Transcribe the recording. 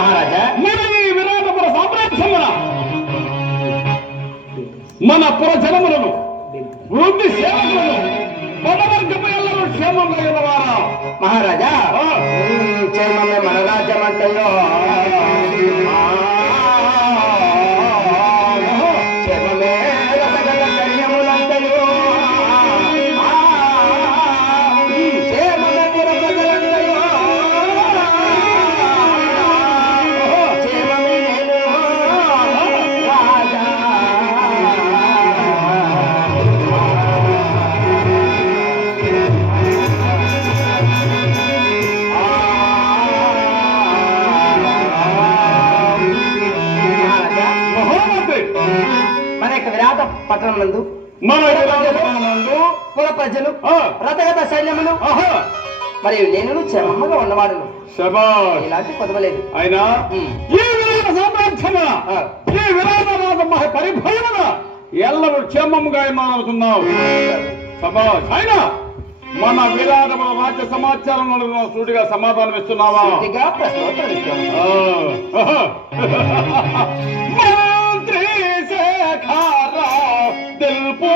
మహారాజా మన ఈ విరాటపుర సామ్రాజ్యమున మన పుర జనములను వృద్ధి సేవకులను పదవర్గమయలను క్షేమంగా ఉన్నవారా మహారాజా క్షేమమే మన రాజ్యం అంతయో క్షేమమే రథగల కన్యములంతయో క్షేమమే పుర ప్రజలంతయో క్షేమమే నేను రాజా మన యొక్క విరాట పట్టణం నందు మన విరాటపురమునందు పుర ప్రజలు రథగత సైన్యములు మరియు నేను క్షేమముగా ఉన్నవాడును శభాష్ ఇలాంటి కొదవలేదు అయినా ఈ విరాట సామ్రాజ్యమున ఈ విరాట రాజ పరిభయముగా ఎల్లరూ క్షేమముగా మానవుతున్నావు శభాష్ అయినా మన విరాటముల రాజ్య సమాచారం సూటిగా సమాధానం ఇస్తున్నావా మంత్రి శేఖర తెలుపు